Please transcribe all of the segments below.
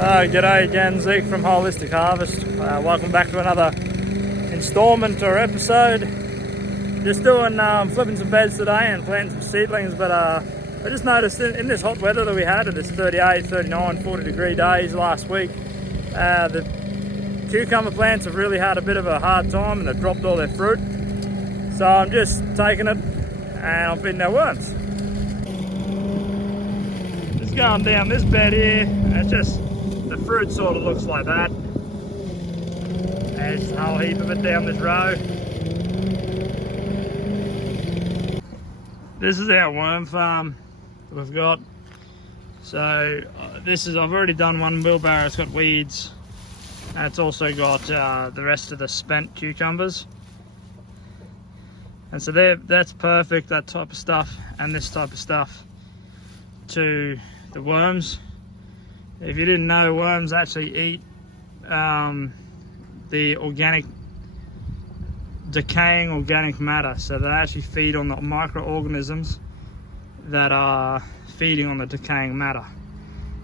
G'day again, Zeke from Holistic Harvest. Welcome back to another installment or episode. Just doing flipping some beds today and planting some seedlings, but I just noticed in this hot weather that we had, at this 38, 39, 40 degree days last week, the cucumber plants have really had a bit of a hard time and they've dropped all their fruit. So I'm just taking it and I'm feeding their worms. Just going down this bed here, and it's just, the fruit sort of looks like that. There's a whole heap of it down this row. This is our worm farm that we've got. So this is, I've already done one wheelbarrow, it's got weeds. And it's also got the rest of the spent cucumbers. And so that's perfect, that type of stuff and this type of stuff, to the worms. If you didn't know, worms actually eat the decaying organic matter. So they actually feed on the microorganisms that are feeding on the decaying matter.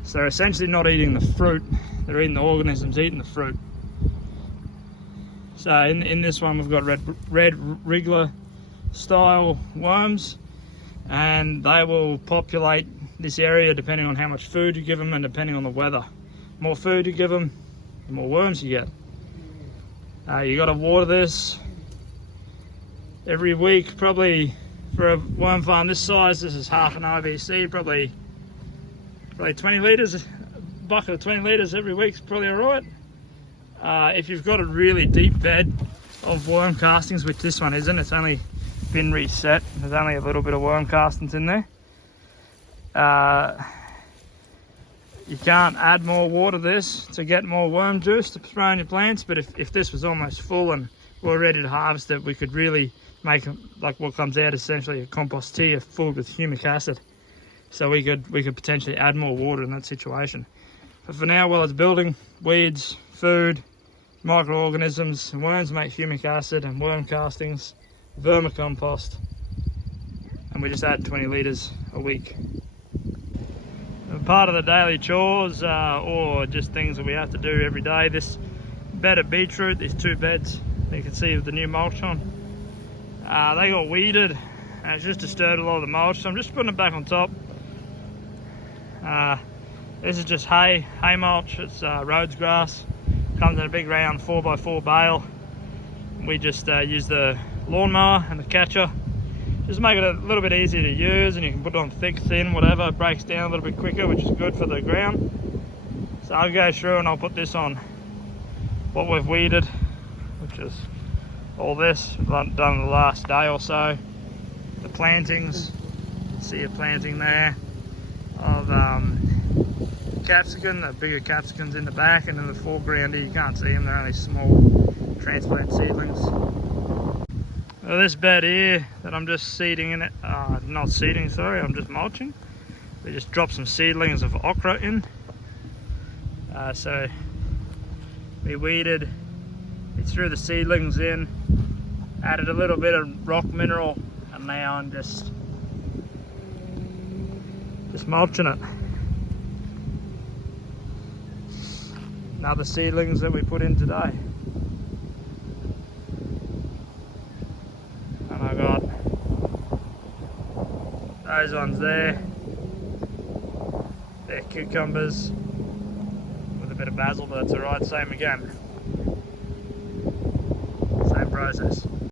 So they're essentially not eating the fruit, they're eating the organisms eating the fruit. So in this one we've got red wriggler style worms, and they will populate this area depending on how much food you give them and depending on the weather. The more food you give them, the more worms you get. You got to water this every week, probably for a worm farm this size. This is half an IBC, probably 20 litres, a bucket of 20 litres every week's probably alright. If you've got a really deep bed of worm castings, which this one isn't, it's only been reset, there's only a little bit of worm castings in there. You can't add more water to this to get more worm juice to spray on your plants, but if this was almost full and we're ready to harvest it, we could really make like what comes out essentially a compost tea full with humic acid. So we could potentially add more water in that situation. But for now, while it's building, weeds, food, microorganisms, and worms make humic acid and worm castings, vermicompost, and we just add 20 litres a week. And part of the daily chores or just things that we have to do every day, this bed of beetroot, these two beds you can see with the new mulch on, they got weeded and it's just disturbed a lot of the mulch, so I'm just putting it back on top. This is just hay mulch. It's Rhodes grass, comes in a big round 4x4 bale. We just use the lawnmower and the catcher, just make it a little bit easier to use, and you can put it on thick, thin, whatever. It breaks down a little bit quicker, which is good for the ground. So I'll go through and I'll put this on what we've weeded, which is all this we've done in the last day or so. The plantings, see a planting there of capsicum, the bigger capsicums in the back, and in the foreground here you can't see them, they're only small transplant seedlings. Well, this bed here that I'm just seeding in it, not seeding, sorry, I'm just mulching. We just dropped some seedlings of okra in. So we weeded, we threw the seedlings in, added a little bit of rock mineral, and now I'm just mulching it. Now the seedlings that we put in today. And I got those ones there. They're cucumbers with a bit of basil, but that's alright, same again. Same process.